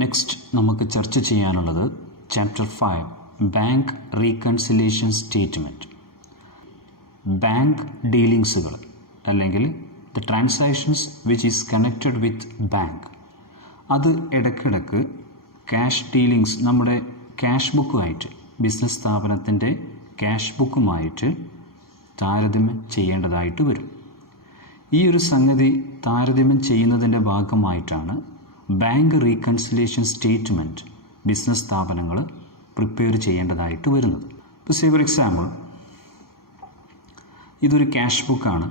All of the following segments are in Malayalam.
നെക്സ്റ്റ് നമുക്ക് ചർച്ച ചെയ്യാനുള്ളത് chapter 5 bank reconciliation statement. Bank ഡീലിങ്സുകൾ അല്ലെങ്കിൽ the transactions which is connected with bank. അത് ഇടയ്ക്കിടയ്ക്ക് ക്യാഷ് ഡീലിങ്സ്, നമ്മുടെ ക്യാഷ് ബുക്കുമായിട്ട്, ബിസിനസ് സ്ഥാപനത്തിൻ്റെ ക്യാഷ് ബുക്കുമായിട്ട് താരതമ്യം ചെയ്യേണ്ടതായിട്ട് വരും. ഈ ഒരു സംഗതി താരതമ്യം ചെയ്യുന്നതിൻ്റെ ഭാഗമായിട്ടാണ് ബാങ്ക് റീകൺസിലേഷൻ സ്റ്റേറ്റ്മെൻറ്റ് ബിസിനസ് സ്ഥാപനങ്ങൾ പ്രിപ്പയർ ചെയ്യേണ്ടതായിട്ട് വരുന്നത്. ഇപ്പോൾ സേ ഫോർ എക്സാമ്പിൾ, ഇതൊരു ക്യാഷ് ബുക്കാണ്.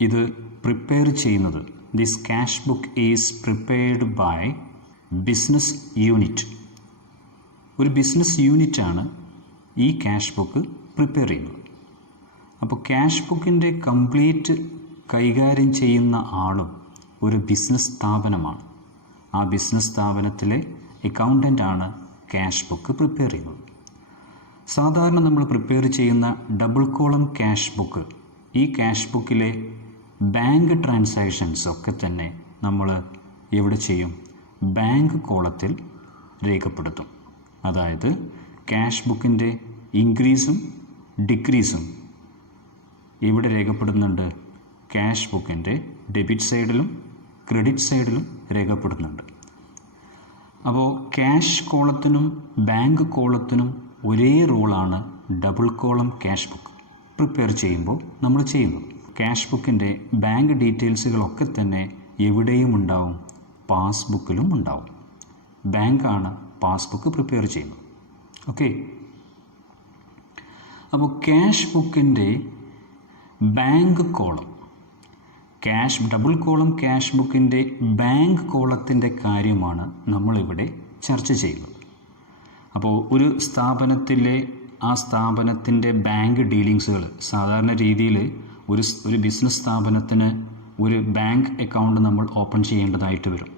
ഇത് പ്രിപ്പയർ ചെയ്യുന്നത്, this cash book is prepared by business unit. ഒരു ബിസിനസ് യൂണിറ്റാണ് ഈ ക്യാഷ് ബുക്ക് പ്രിപ്പയർ ചെയ്യുന്നത്. അപ്പോൾ ക്യാഷ് ബുക്കിൻ്റെ കംപ്ലീറ്റ് കൈകാര്യം ചെയ്യുന്ന ആളും ഒരു ബിസിനസ് സ്ഥാപനമാണ്. ആ ബിസിനസ് സ്ഥാപനത്തിലെ അക്കൗണ്ടൻ്റാണ് ക്യാഷ് ബുക്ക് പ്രിപ്പയർ ചെയ്യുന്നത്. സാധാരണ നമ്മൾ പ്രിപ്പയർ ചെയ്യുന്ന ഡബിൾ കോളം ക്യാഷ് ബുക്ക്, ഈ ക്യാഷ് ബുക്കിലെ ബാങ്ക് ട്രാൻസാക്ഷൻസ് ഒക്കെ തന്നെ നമ്മൾ എവിടെ ചെയ്യും? ബാങ്ക് കോളത്തിൽ രേഖപ്പെടുത്തും. അതായത് ക്യാഷ് ബുക്കിൻ്റെ ഇൻക്രീസും ഡിക്രീസും ഇവിടെ രേഖപ്പെടുന്നുണ്ട്. ക്യാഷ് ബുക്കിൻ്റെ ഡെബിറ്റ് സൈഡിലും ക്രെഡിറ്റ് സൈഡിലും രേഖപ്പെടുന്നുണ്ട്. അപ്പോൾ ക്യാഷ് കോളത്തിനും ബാങ്ക് കോളത്തിനും ഒരേ റൂളാണ് double column cash book prepare ചെയ്യുമ്പോൾ നമ്മൾ ചെയ്യുന്നത്. ക്യാഷ് ബുക്കിൻ്റെ ബാങ്ക് ഡീറ്റെയിൽസുകളൊക്കെ തന്നെ എവിടെയും ഉണ്ടാവും, പാസ്ബുക്കിലും ഉണ്ടാവും. ബാങ്കാണ് പാസ്ബുക്ക് പ്രിപ്പയർ ചെയ്യുന്നത്. ഓക്കെ, അപ്പോൾ ക്യാഷ് ബുക്കിൻ്റെ bank column, double column cash ബുക്കിൻ്റെ ബാങ്ക് കോളത്തിൻ്റെ കാര്യമാണ് നമ്മളിവിടെ ചർച്ച ചെയ്യുന്നത്. അപ്പോൾ ഒരു സ്ഥാപനത്തിലെ ആ സ്ഥാപനത്തിൻ്റെ ബാങ്ക് ഡീലിങ്സുകൾ, സാധാരണ രീതിയിൽ ഒരു ബിസിനസ് സ്ഥാപനത്തിന് ഒരു ബാങ്ക് അക്കൗണ്ട് നമ്മൾ ഓപ്പൺ ചെയ്യേണ്ടതായിട്ട് വരും.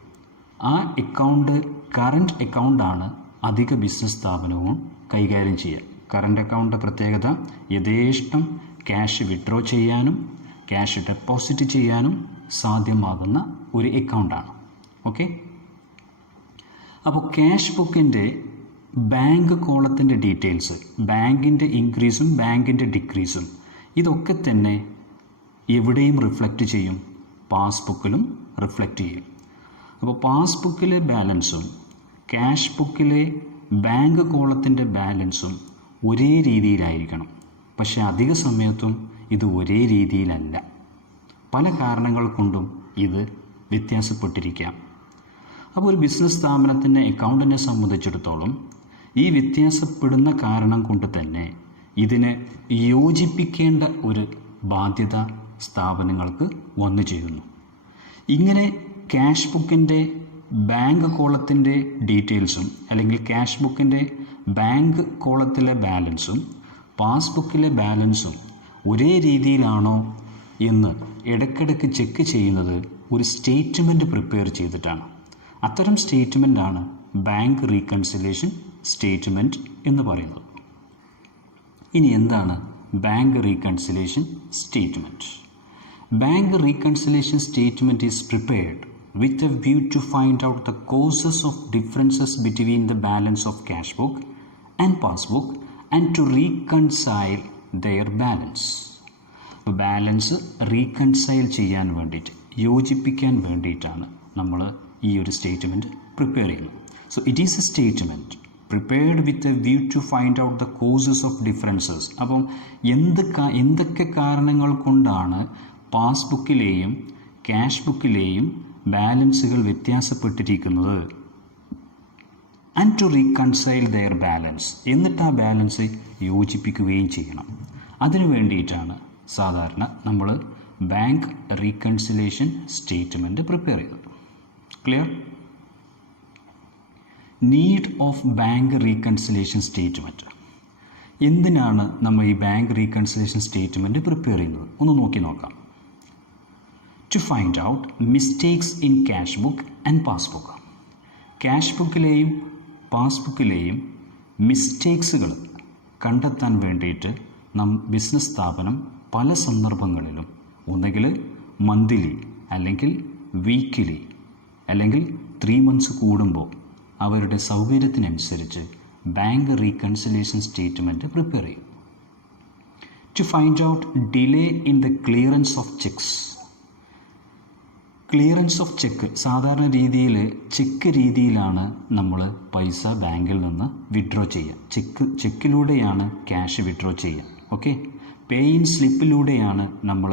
ആ അക്കൗണ്ട് കറണ്ട് അക്കൗണ്ടാണ് അധിക ബിസിനസ് സ്ഥാപനവും കൈകാര്യം ചെയ്യുക. കറണ്ട് അക്കൗണ്ട് പ്രത്യേകത യഥേഷ്ടം ക്യാഷ് വിഡ്രോ ചെയ്യാനും ക്യാഷ് ഡെപ്പോസിറ്റ് ചെയ്യാനും സാധ്യമാകുന്ന ഒരു അക്കൗണ്ടാണ്. ഓക്കെ, അപ്പോൾ ക്യാഷ് ബുക്കിൻ്റെ ബാങ്ക് കോളത്തിൻ്റെ ഡീറ്റെയിൽസ്, ബാങ്കിൻ്റെ ഇൻക്രീസും ബാങ്കിൻ്റെ ഡിക്രീസും ഇതൊക്കെ തന്നെ എവിടെയും റിഫ്ലക്റ്റ് ചെയ്യും, പാസ്ബുക്കിലും റിഫ്ലക്റ്റ് ചെയ്യും. അപ്പോൾ പാസ്ബുക്കിലെ ബാലൻസും ക്യാഷ് ബുക്കിലെ ബാങ്ക് കോളത്തിൻ്റെ ബാലൻസും ഒരേ രീതിയിലായിരിക്കണം. പക്ഷേ അധിക സമയത്തും ഇത് ഒരേ രീതിയിലല്ല. പല കാരണങ്ങൾ കൊണ്ടും ഇത് വ്യത്യാസപ്പെട്ടിരിക്കാം. അപ്പോൾ ഒരു ബിസിനസ് സ്ഥാപനത്തിൻ്റെ അക്കൗണ്ടിനെ സംബന്ധിച്ചിടത്തോളം ഈ വ്യത്യാസപ്പെടുന്ന കാരണം കൊണ്ട് തന്നെ ഇതിനെ യോജിപ്പിക്കേണ്ട ഒരു ബാധ്യത സ്ഥാപനങ്ങൾക്ക് വന്നു ചേരുന്നു. ഇങ്ങനെ ക്യാഷ് ബുക്കിൻ്റെ ബാങ്ക് കോളത്തിൻ്റെ ഡീറ്റെയിൽസും അല്ലെങ്കിൽ ക്യാഷ് ബുക്കിൻ്റെ ബാങ്ക് കോളത്തിലെ ബാലൻസും പാസ്ബുക്കിലെ ബാലൻസും ഒരേ രീതിയിലാണോ എന്ന് ഇടയ്ക്കിടയ്ക്ക് ചെക്ക് ചെയ്യുന്നത് ഒരു സ്റ്റേറ്റ്മെൻറ്റ് പ്രിപ്പയർ ചെയ്തിട്ടാണ്. അത്തരം സ്റ്റേറ്റ്മെൻറ്റാണ് ബാങ്ക് റീകൺസിലേഷൻ സ്റ്റേറ്റ്മെൻറ്റ് എന്ന് പറയുന്നത്. ഇനി എന്താണ് bank reconciliation statement? Bank reconciliation statement is prepared with a view to find out the causes of differences between the balance of cash book and passbook and to reconcile their balance. Balance reconcile ചെയ്യാൻ വേണ്ടിയിട്ട്, യോജിപ്പിക്കാൻ വേണ്ടിയിട്ടാണ് നമ്മൾ ഈ ഒരു സ്റ്റേറ്റ്മെൻറ്റ് പ്രിപ്പയർ ചെയ്യുന്നത്. So it is a statement prepared with a view to find out the causes of differences. അപ്പം എന്തൊക്കെ കാരണങ്ങൾ കൊണ്ടാണ് പാസ്ബുക്കിലെയും ക്യാഷ് ബുക്കിലെയും ബാലൻസുകൾ വ്യത്യാസപ്പെട്ടിരിക്കുന്നത്, and to reconcile their balance, എന്നിട്ട് ആ ബാലൻസ് യോജിപ്പിക്കുകയും ചെയ്യണം. അതിനു വേണ്ടിയിട്ടാണ് സാധാരണ നമ്മൾ ബാങ്ക് റീകൺസിലേഷൻ സ്റ്റേറ്റ്മെൻറ്റ് പ്രിപ്പയർ ചെയ്തത്. Clear? Need of bank reconciliation statement. എന്തിനാണ് നമ്മൾ ഈ ബാങ്ക് റീകൺസിലേഷൻ സ്റ്റേറ്റ്മെൻറ്റ് പ്രിപ്പയർ ചെയ്യുന്നത്? ഒന്ന് നോക്കാം. To find out mistakes in cash book and passbook. Cash ബുക്കിലെയും പാസ്ബുക്കിലെയും മിസ്റ്റേക്സുകൾ കണ്ടെത്താൻ വേണ്ടിയിട്ട് ബിസിനസ് സ്ഥാപനം പല സന്ദർഭങ്ങളിലും ഒന്നുകിൽ മന്ത്ലി അല്ലെങ്കിൽ വീക്കിലി അല്ലെങ്കിൽ 3 months കൂടുമ്പോൾ അവരുടെ സൗകര്യത്തിനനുസരിച്ച് ബാങ്ക് റീകൺസിലേഷൻ സ്റ്റേറ്റ്മെൻറ്റ് പ്രിപ്പയർ ചെയ്യും. To find out delay in the clearance of cheques. Clearance of cheque സാധാരണ രീതിയിൽ ചെക്ക് രീതിയിലാണ് നമ്മൾ പൈസ ബാങ്കിൽ നിന്ന് വിഡ്രോ ചെയ്യുക. ചെക്കിലൂടെയാണ് ക്യാഷ് വിഡ്രോ ചെയ്യുക. ഓക്കെ, പേ ഇൻ സ്ലിപ്പിലൂടെയാണ് നമ്മൾ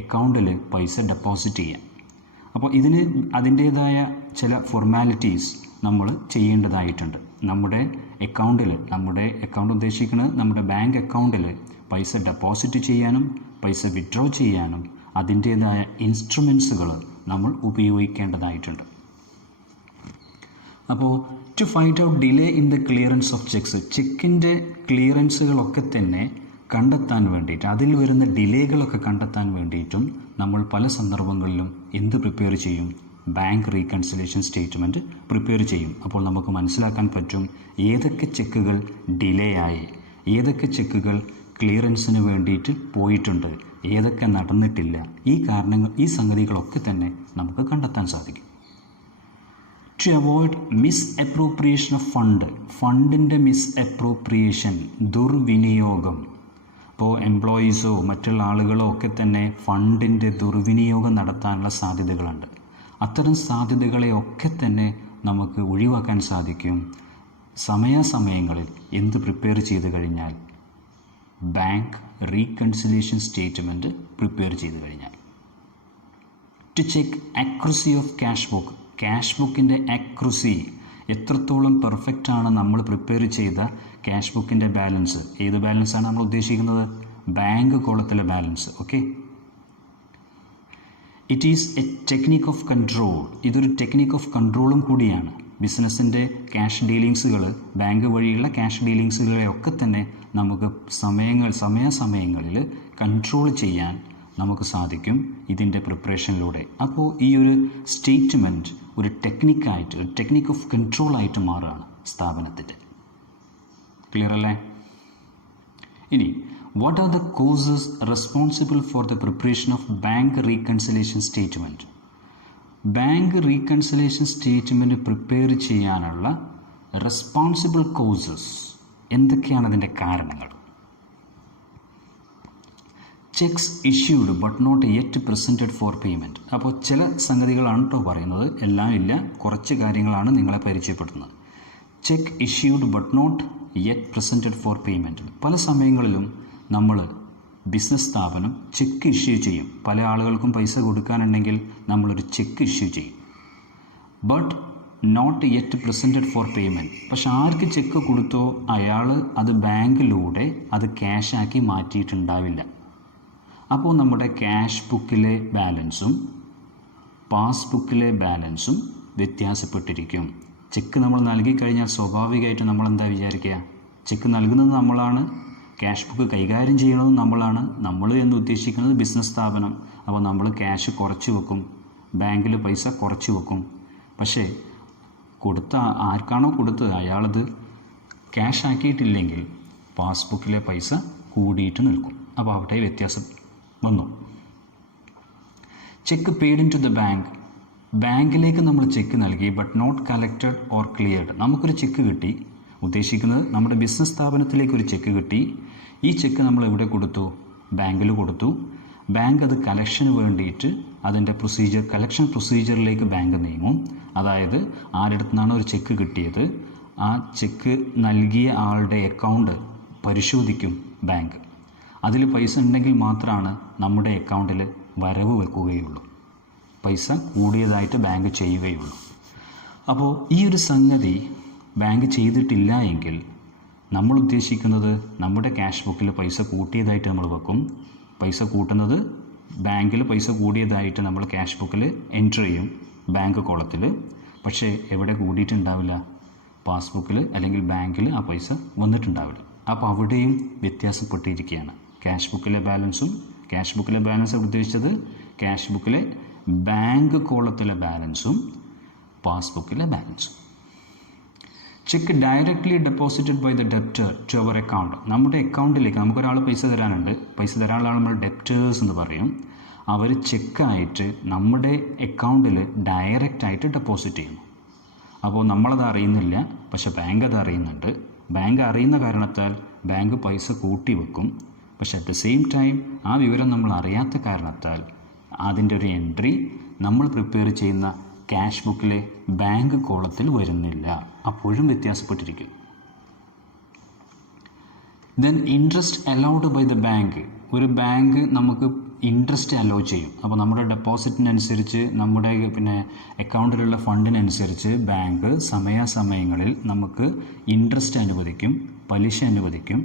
അക്കൗണ്ടിൽ പൈസ ഡെപ്പോസിറ്റ് ചെയ്യുക. അപ്പോൾ ഇതിന് അതിൻ്റേതായ ചില ഫോർമാലിറ്റീസ് നമ്മൾ ചെയ്യേണ്ടതായിട്ടുണ്ട്. നമ്മുടെ അക്കൗണ്ട് ഉദ്ദേശിക്കുന്നത് നമ്മുടെ ബാങ്ക് അക്കൗണ്ടിൽ പൈസ ഡെപ്പോസിറ്റ് ചെയ്യാനും പൈസ വിഡ്രോ ചെയ്യാനും അതിൻ്റേതായ ഇൻസ്ട്രുമെൻസുകൾ നമ്മൾ ഉപയോഗിക്കേണ്ടതായിട്ടുണ്ട്. അപ്പോൾ to find out delay in the clearance of cheques, ചെക്കിൻ്റെ ക്ലിയറൻസുകളൊക്കെ തന്നെ കണ്ടെത്താൻ വേണ്ടിയിട്ട്, അതിൽ വരുന്ന ഡിലേകളൊക്കെ കണ്ടെത്താൻ വേണ്ടിയിട്ടും നമ്മൾ പല സന്ദർഭങ്ങളിലും എന്ത് പ്രിപ്പയർ ചെയ്യും? ബാങ്ക് റീകൺസിലേഷൻ സ്റ്റേറ്റ്മെൻറ്റ് പ്രിപ്പയർ ചെയ്യും. അപ്പോൾ നമുക്ക് മനസ്സിലാക്കാൻ പറ്റും ഏതൊക്കെ ചെക്കുകൾ ഡിലേ ആയി, ഏതൊക്കെ ചെക്കുകൾ ക്ലിയറൻസിന് വേണ്ടിയിട്ട് പോയിട്ടുണ്ട്, ഏതൊക്കെ നടന്നിട്ടില്ല. ഈ സംഗതികളൊക്കെ തന്നെ നമുക്ക് കണ്ടെത്താൻ സാധിക്കും. To avoid misappropriation of ഫണ്ടിൻ്റെ മിസ് അപ്രോപ്രിയേഷൻ, ദുർവിനിയോഗം. ഇപ്പോൾ എംപ്ലോയീസോ മറ്റുള്ള ആളുകളോ ഒക്കെ തന്നെ ഫണ്ടിൻ്റെ ദുർവിനിയോഗം നടത്താനുള്ള സാധ്യതകളുണ്ട്. അത്തരം സാധ്യതകളെയൊക്കെ തന്നെ നമുക്ക് ഒഴിവാക്കാൻ സാധിക്കും സമയാസമയങ്ങളിൽ എന്ത് പ്രിപ്പയർ ചെയ്ത് കഴിഞ്ഞാൽ? ബാങ്ക് റീകൺസിലേഷൻ സ്റ്റേറ്റ്മെൻറ്റ് പ്രിപ്പയർ ചെയ്ത് കഴിഞ്ഞാൽ. To check accuracy of cash ബുക്കിൻ്റെ അക്യുറസി, എത്രത്തോളം പെർഫെക്റ്റ് ആണ് നമ്മൾ പ്രിപ്പയർ ചെയ്ത ക്യാഷ് ബുക്കിൻ്റെ ബാലൻസ്. ഏത് ബാലൻസാണ് നമ്മൾ ഉദ്ദേശിക്കുന്നത്? ബാങ്ക് കോളത്തിലെ balance. Okay, it is a technique of control. ഇതൊരു ടെക്നിക്ക് ഓഫ് കൺട്രോളും കൂടിയാണ്. ബിസിനസ്സിൻ്റെ ക്യാഷ് ഡീലിങ്സുകൾ, ബാങ്ക് വഴിയുള്ള ക്യാഷ് ഡീലിങ്സുകളെയൊക്കെ തന്നെ നമുക്ക് സമയാസമയങ്ങളിൽ കൺട്രോൾ ചെയ്യാൻ നമുക്ക് സാധിക്കും ഇതിൻ്റെ പ്രിപ്പറേഷനിലൂടെ. അപ്പോൾ ഈ ഒരു സ്റ്റേറ്റ്മെൻറ്റ് ഒരു ടെക്നിക്ക് ഓഫ് കൺട്രോളായിട്ട് മാറുകയാണ് സ്ഥാപനത്തിൻ്റെ. ക്ലിയർ അല്ലേ? ഇനി what are the causes responsible for the preparation of bank reconciliation statement? Bank reconciliation statement prepare ചെയ്യാനുള്ള റെസ്പോൺസിബിൾ കോസസ് എന്തൊക്കെയാണ്? അതിൻ്റെ കാരണങ്ങൾ. Cheques issued but not yet presented for payment. അപ്പോൾ ചില സംഗതികളാണ് കേട്ടോ പറയുന്നത്, എല്ലാം ഇല്ല, കുറച്ച് കാര്യങ്ങളാണ് നിങ്ങളെ പരിചയപ്പെടുത്തുന്നത്. Cheque issued but not yet presented for payment. പല സമയങ്ങളിലും നമ്മൾ ബിസിനസ് സ്ഥാപനം ചെക്ക് ഇഷ്യൂ ചെയ്യും. പല ആളുകൾക്കും പൈസ കൊടുക്കാനുണ്ടെങ്കിൽ നമ്മളൊരു ചെക്ക് ഇഷ്യൂ ചെയ്യും. But not yet presented for payment. പക്ഷെ ആർക്ക് ചെക്ക് കൊടുത്തോ അയാൾ അത് ബാങ്കിലൂടെ അത് ക്യാഷാക്കി മാറ്റിയിട്ടുണ്ടാവില്ല. അപ്പോൾ നമ്മുടെ ക്യാഷ് ബുക്കിലെ ബാലൻസും പാസ്ബുക്കിലെ ബാലൻസും വ്യത്യാസപ്പെട്ടിരിക്കും. ചെക്ക് നമ്മൾ നൽകിക്കഴിഞ്ഞാൽ സ്വാഭാവികമായിട്ടും നമ്മളെന്താ വിചാരിക്കുക? ചെക്ക് നൽകുന്നത് നമ്മളാണ്, ക്യാഷ് ബുക്ക് കൈകാര്യം ചെയ്യണതും നമ്മളാണ്. നമ്മൾ എന്ന് ഉദ്ദേശിക്കുന്നത് ബിസിനസ് സ്ഥാപനം. അപ്പോൾ നമ്മൾ ക്യാഷ് കുറച്ച് വെക്കും, ബാങ്കിൽ പൈസ കുറച്ച് വെക്കും. പക്ഷേ ആർക്കാണോ കൊടുത്തത് അയാളത് ക്യാഷ് ആക്കിയിട്ടില്ലെങ്കിൽ പാസ്ബുക്കിലെ പൈസ കൂടിയിട്ട് നിൽക്കും. അപ്പോൾ അവിടെ വ്യത്യാസം വന്നു. Cheque paid in to the ബാങ്കിലേക്ക് നമ്മൾ ചെക്ക് നൽകി but not collected or cleared. നമുക്കൊരു ചെക്ക് കിട്ടി, ഉദ്ദേശിക്കുന്നത് നമ്മുടെ ബിസിനസ് സ്ഥാപനത്തിലേക്ക് ഒരു ചെക്ക് കിട്ടി. ഈ ചെക്ക് നമ്മൾ എവിടെ കൊടുത്തു? ബാങ്കിൽ കൊടുത്തു. ബാങ്ക് അത് കളക്ഷന് വേണ്ടിയിട്ട് അതിൻ്റെ കളക്ഷൻ പ്രൊസീജിയറിലേക്ക് ബാങ്ക് നീങ്ങും. അതായത് ആരുടെ നിന്നാണ് ഒരു ചെക്ക് കിട്ടിയത്, ആ ചെക്ക് നൽകിയ ആളുടെ അക്കൗണ്ട് പരിശോധിക്കും ബാങ്ക്. അതിൽ പൈസ ഉണ്ടെങ്കിൽ മാത്രമാണ് നമ്മുടെ അക്കൗണ്ടിൽ വരവ് വെക്കുകയുള്ളൂ, പൈസ കൂടിയതായിട്ട് ബാങ്ക് ചെയ്യുകയുള്ളൂ. അപ്പോൾ ഈ ഒരു സംഗതി ബാങ്ക് ചെയ്തിട്ടില്ല എങ്കിൽ നമ്മൾ ഉദ്ദേശിക്കുന്നത് നമ്മുടെ ക്യാഷ് ബുക്കിൽ പൈസ കൂട്ടിയതായിട്ട് നമ്മൾ വെക്കും. പൈസ കൂട്ടുന്നത് ബാങ്കിൽ പൈസ കൂടിയതായിട്ട് നമ്മൾ ക്യാഷ് ബുക്കിൽ എൻറ്റർ ചെയ്യും ബാങ്ക് കോളത്തിൽ. പക്ഷേ എവിടെ കൂടിയിട്ടുണ്ടാവില്ല? പാസ്ബുക്കിൽ അല്ലെങ്കിൽ ബാങ്കിൽ ആ പൈസ വന്നിട്ടുണ്ടാവില്ല. അപ്പോൾ അവിടെയും വ്യത്യാസപ്പെട്ടിരിക്കുകയാണ് ക്യാഷ് ബുക്കിലെ ബാലൻസ് ഉദ്ദേശിച്ചത് ക്യാഷ് ബുക്കിലെ ബാങ്ക് കോളത്തിലെ ബാലൻസും പാസ്ബുക്കിലെ ബാലൻസും. Cheque directly deposited by the debtor to our account. നമ്മുടെ അക്കൗണ്ടിലേക്ക് നമുക്കൊരാൾ പൈസ തരാനുള്ള ആളാണ് നമ്മൾ ഡെപ്റ്റേഴ്സ് എന്ന് പറയും. അവർ ചെക്കായിട്ട് നമ്മുടെ അക്കൗണ്ടിൽ ഡയറക്റ്റായിട്ട് ഡെപ്പോസിറ്റ് ചെയ്യുന്നു. അപ്പോൾ നമ്മളത് അറിയുന്നില്ല, പക്ഷെ ബാങ്ക് അത് അറിയുന്നുണ്ട്. ബാങ്ക് അറിയുന്ന കാരണത്താൽ ബാങ്ക് പൈസ കൂട്ടി വെക്കും. പക്ഷെ അറ്റ് ദ സെയിം ടൈം ആ വിവരം നമ്മൾ അറിയാത്ത കാരണത്താൽ അതിൻ്റെ ഒരു എൻട്രി നമ്മൾ പ്രിപ്പയർ ചെയ്യുന്ന ക്യാഷ് ബുക്കിലെ ബാങ്ക് കോളത്തിൽ വരുന്നില്ല. അപ്പോഴും വ്യത്യാസപ്പെട്ടിരിക്കും. Then interest allowed by the bank. ഒരു ബാങ്ക് നമുക്ക് ഇൻട്രസ്റ്റ് അലോ ചെയ്യും. അപ്പോൾ നമ്മുടെ ഡെപ്പോസിറ്റിനനുസരിച്ച്, നമ്മുടെ അക്കൗണ്ടിലുള്ള ഫണ്ടിനനുസരിച്ച് ബാങ്ക് സമയാസമയങ്ങളിൽ നമുക്ക് ഇൻട്രസ്റ്റ് അനുവദിക്കും, പലിശ അനുവദിക്കും.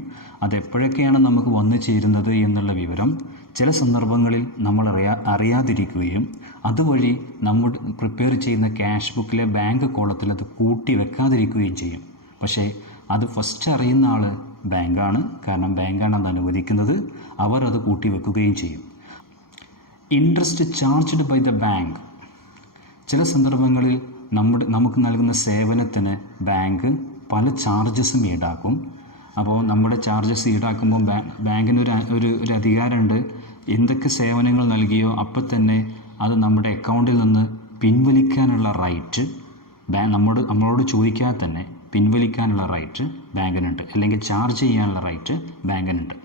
അതെപ്പോഴൊക്കെയാണ് നമുക്ക് വന്നു ചേരുന്നത് എന്നുള്ള വിവരം ചില സന്ദർഭങ്ങളിൽ നമ്മൾ അറിയാതിരിക്കുകയും അതുവഴി നമ്മൾ പ്രിപ്പയർ ചെയ്യുന്ന ക്യാഷ് ബുക്കിലെ ബാങ്ക് കോളത്തിൽ അത് കൂട്ടി വെക്കാതിരിക്കുകയും ചെയ്യും. പക്ഷേ അത് ഫസ്റ്റ് അറിയുന്ന ആൾ ബാങ്കാണ്. കാരണം ബാങ്കാണ് അത് അനുവദിക്കുന്നത്. അവർ അത് കൂട്ടി വെക്കുകയും ചെയ്യും. Interest charged by the bank. ചില സന്ദർഭങ്ങളിൽ നമുക്ക് നൽകുന്ന സേവനത്തിന് ബാങ്ക് പല ചാർജസും ഈടാക്കും. അപ്പോൾ നമ്മുടെ ചാർജസ് ഈടാക്കുമ്പോൾ ബാങ്കിന് ഒരു അധികാരമുണ്ട്. എന്തൊക്കെ സേവനങ്ങൾ നൽകിയോ അപ്പോൾ തന്നെ അത് നമ്മുടെ അക്കൗണ്ടിൽ നിന്ന് പിൻവലിക്കാനുള്ള റൈറ്റ് നമ്മളോട് ചോദിക്കാതെ തന്നെ പിൻവലിക്കാനുള്ള റൈറ്റ് ബാങ്കിനുണ്ട്, അല്ലെങ്കിൽ ചാർജ് ചെയ്യാനുള്ള റൈറ്റ് ബാങ്കിനുണ്ട്.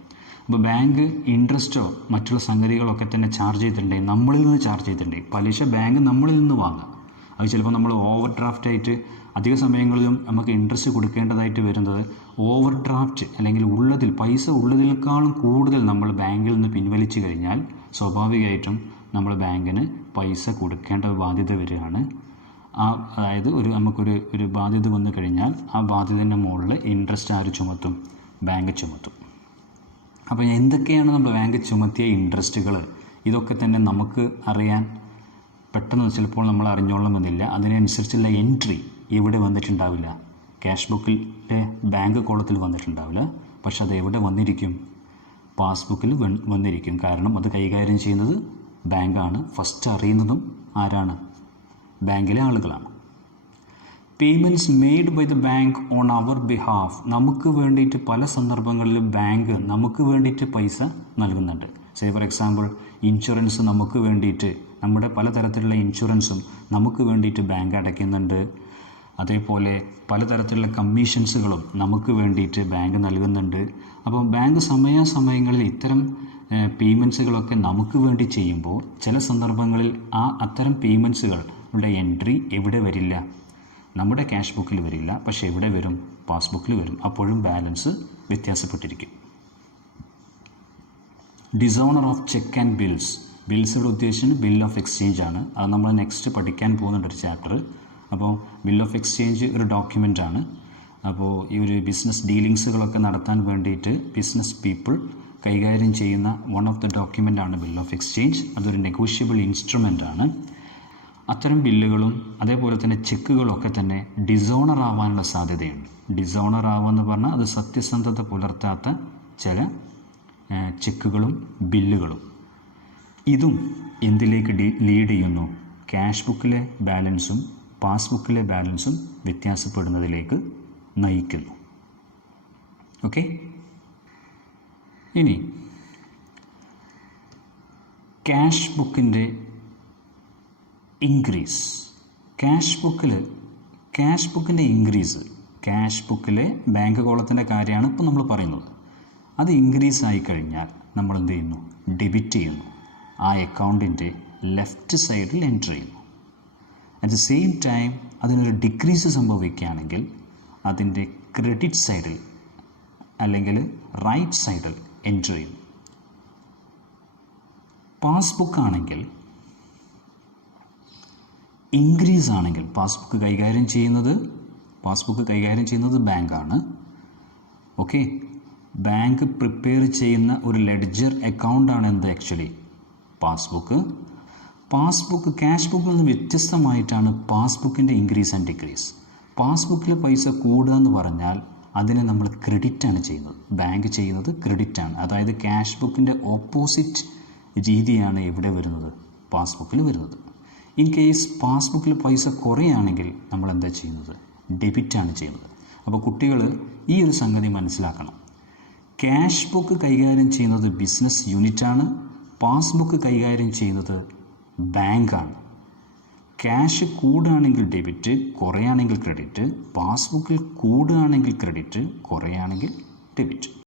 അപ്പോൾ ബാങ്ക് ഇൻട്രസ്റ്റോ മറ്റുള്ള സംഗതികളൊക്കെ തന്നെ ചാർജ് ചെയ്തിട്ടുണ്ടെങ്കിൽ, നമ്മളിൽ നിന്ന് ചാർജ് ചെയ്തിട്ടുണ്ടെങ്കിൽ, പലിശ ബാങ്ക് നമ്മളിൽ നിന്ന് വാങ്ങുക. അത് ചിലപ്പോൾ നമ്മൾ ഓവർ ഡ്രാഫ്റ്റായിട്ട് അധിക സമയങ്ങളിലും നമുക്ക് ഇൻട്രസ്റ്റ് കൊടുക്കേണ്ടതായിട്ട് വരുന്നത് ഓവർ ഡ്രാഫ്റ്റ് അല്ലെങ്കിൽ പൈസ ഉള്ളതിനേക്കാളും കൂടുതൽ നമ്മൾ ബാങ്കിൽ നിന്ന് പിൻവലിച്ചു കഴിഞ്ഞാൽ സ്വാഭാവികമായിട്ടും നമ്മൾ ബാങ്കിന് പൈസ കൊടുക്കേണ്ട ബാധ്യത വരികയാണ്. അതായത് നമുക്കൊരു ബാധ്യത വന്നു കഴിഞ്ഞാൽ ആ ബാധ്യതയുടെ മുകളിൽ ഇൻട്രസ്റ്റ് ആര് ചുമത്തും? ബാങ്ക് ചുമത്തും. അപ്പോൾ എന്തൊക്കെയാണ് നമ്മൾ ബാങ്ക് ചുമത്തിയ ഇൻട്രസ്റ്റുകൾ? ഇതൊക്കെ തന്നെ നമുക്ക് അറിയാൻ പെട്ടെന്ന് ചിലപ്പോൾ നമ്മൾ അറിഞ്ഞോളണമെന്നില്ല. അതിനനുസരിച്ചുള്ള എൻട്രി ഇവിടെ വന്നിട്ടുണ്ടാവില്ല. ക്യാഷ് ബുക്കിലെ ബാങ്ക് കോളത്തിൽ വന്നിട്ടുണ്ടാവില്ല. പക്ഷെ അത് എവിടെ വന്നിരിക്കും? പാസ്ബുക്കിൽ വന്നിരിക്കും. കാരണം അത് കൈകാര്യം ചെയ്യുന്നത് ബാങ്കാണ്. ഫസ്റ്റ് അറിയുന്നതും ആരാണ്? ബാങ്കിലെ ആളുകളാണ്. Payments made by the bank on our behalf. നമുക്ക് വേണ്ടിയിട്ട് പല സന്ദർഭങ്ങളിലും ബാങ്ക് നമുക്ക് വേണ്ടിയിട്ട് പൈസ നൽകുന്നുണ്ട്. സേ ഫോർ എക്സാമ്പിൾ, ഇൻഷുറൻസ് നമുക്ക് വേണ്ടിയിട്ട്, നമ്മുടെ പലതരത്തിലുള്ള ഇൻഷുറൻസും നമുക്ക് വേണ്ടിയിട്ട് ബാങ്ക് അടയ്ക്കുന്നുണ്ട്. അതേപോലെ പലതരത്തിലുള്ള കമ്മീഷൻസുകളും നമുക്ക് വേണ്ടിയിട്ട് ബാങ്ക് നൽകുന്നുണ്ട്. അപ്പോൾ ബാങ്ക് സമയാസമയങ്ങളിൽ ഇത്തരം പേയ്മെൻറ്റ്സുകളൊക്കെ നമുക്ക് വേണ്ടി ചെയ്യുമ്പോൾ ചില സന്ദർഭങ്ങളിൽ അത്തരം പേയ്മെൻറ്റ്സുകളുടെ എൻട്രി എവിടെ വരില്ല? നമ്മുടെ ക്യാഷ് ബുക്കിൽ വരില്ല. പക്ഷേ എവിടെ വരും? പാസ്ബുക്കിൽ വരും. അപ്പോഴും ബാലൻസ് വ്യത്യാസപ്പെട്ടിരിക്കും. Dishonour of cheque and bills. ബിൽസുടെ ഉദ്ദേശം ബിൽ ഓഫ് എക്സ്ചേഞ്ച് ആണ്. അത് നമ്മൾ നെക്സ്റ്റ് പഠിക്കാൻ പോകുന്നുണ്ടൊരു ചാപ്റ്റർ. അപ്പോൾ ബിൽ ഓഫ് എക്സ്ചേഞ്ച് ഒരു ഡോക്യുമെൻ്റാണ്. അപ്പോൾ ഈ ഒരു ബിസിനസ് ഡീലിങ്സുകളൊക്കെ നടത്താൻ വേണ്ടിയിട്ട് ബിസിനസ് പീപ്പിൾ കൈകാര്യം ചെയ്യുന്ന വൺ ഓഫ് ദ ഡോക്യുമെൻ്റാണ് ബിൽ ഓഫ് എക്സ്ചേഞ്ച്. അതൊരു നെഗോഷ്യബിൾ ഇൻസ്ട്രുമെൻ്റ് ആണ്. അത്തരം ബില്ലുകളും അതേപോലെ തന്നെ ചെക്കുകളൊക്കെ തന്നെ ഡിസോണർ ആവാനുള്ള സാധ്യതയുണ്ട്. ഡിസോണർ ആവുമെന്ന് പറഞ്ഞാൽ അത് സത്യസന്ധത പുലർത്താത്ത ചില ചെക്കുകളും ബില്ലുകളും. ഇതും എന്തിലേക്ക് ലീഡ് ചെയ്യുന്നു? ക്യാഷ് ബുക്കിലെ ബാലൻസും പാസ്ബുക്കിലെ ബാലൻസും വ്യത്യാസപ്പെടുന്നതിലേക്ക് നയിക്കുന്നു. ഓക്കെ, ഇനി ക്യാഷ് ബുക്കിൻ്റെ ഇൻക്രീസ്. ക്യാഷ് ബുക്കിൻ്റെ ഇൻക്രീസ്, ക്യാഷ് ബുക്കിലെ ബാങ്ക് കോളത്തിൻ്റെ കാര്യമാണ് ഇപ്പോൾ നമ്മൾ പറയുന്നത്. അത് ഇൻക്രീസ് ആയിക്കഴിഞ്ഞാൽ നമ്മൾ എന്ത് ചെയ്യുന്നു? ഡെബിറ്റ് ചെയ്യുന്നു. ആ അക്കൗണ്ടിൻ്റെ ലെഫ്റ്റ് സൈഡിൽ എൻ്റർ ചെയ്യുന്നു. അറ്റ് ദ സെയിം ടൈം അതിനൊരു ഡിക്രീസ് സംഭവിക്കുകയാണെങ്കിൽ അതിൻ്റെ ക്രെഡിറ്റ് സൈഡിൽ അല്ലെങ്കിൽ റൈറ്റ് സൈഡിൽ എൻ്റർ ചെയ്യുന്നു. പാസ്ബുക്ക് ആണെങ്കിൽ ഇൻക്രീസ് ആണെങ്കിൽ പാസ്ബുക്ക് കൈകാര്യം ചെയ്യുന്നത് ബാങ്കാണ്. ഓക്കെ, ബാങ്ക് പ്രിപ്പയർ ചെയ്യുന്ന ഒരു ലെഡ്ജർ അക്കൗണ്ടാണ് എന്ത്? Actually passbook. ക്യാഷ് ബുക്കിൽ നിന്ന് വ്യത്യസ്തമായിട്ടാണ് പാസ്ബുക്കിൻ്റെ ഇൻക്രീസ് ആൻഡ് ഡിക്രീസ്. പാസ്ബുക്കിൽ പൈസ കൂടുക എന്ന് പറഞ്ഞാൽ അതിനെ നമ്മൾ ക്രെഡിറ്റാണ് ചെയ്യുന്നത്. ബാങ്ക് ചെയ്യുന്നത് ക്രെഡിറ്റാണ്. അതായത് ക്യാഷ് ബുക്കിൻ്റെ ഓപ്പോസിറ്റ് രീതിയാണ് ഇവിടെ വരുന്നത്? പാസ്ബുക്കിൽ വരുന്നത്. ഇൻ കേസ് പാസ്ബുക്കിൽ പൈസ കുറയുകയാണെങ്കിൽ നമ്മൾ എന്താ ചെയ്യുന്നത്? ഡെബിറ്റാണ് ചെയ്യുന്നത്. അപ്പോൾ കുട്ടികൾ ഈ ഒരു സംഗതി മനസ്സിലാക്കണം. ക്യാഷ് ബുക്ക് കൈകാര്യം ചെയ്യുന്നത് ബിസിനസ് യൂണിറ്റാണ്. പാസ്ബുക്ക് കൈകാര്യം ചെയ്യുന്നത് ബാങ്കാണ്. ക്യാഷ് കൂടുകയാണെങ്കിൽ ഡെബിറ്റ്, കുറയുകയാണെങ്കിൽ ക്രെഡിറ്റ്. പാസ്ബുക്കിൽ കൂടുകയാണെങ്കിൽ ക്രെഡിറ്റ്, കുറയുകയാണെങ്കിൽ ഡെബിറ്റ്.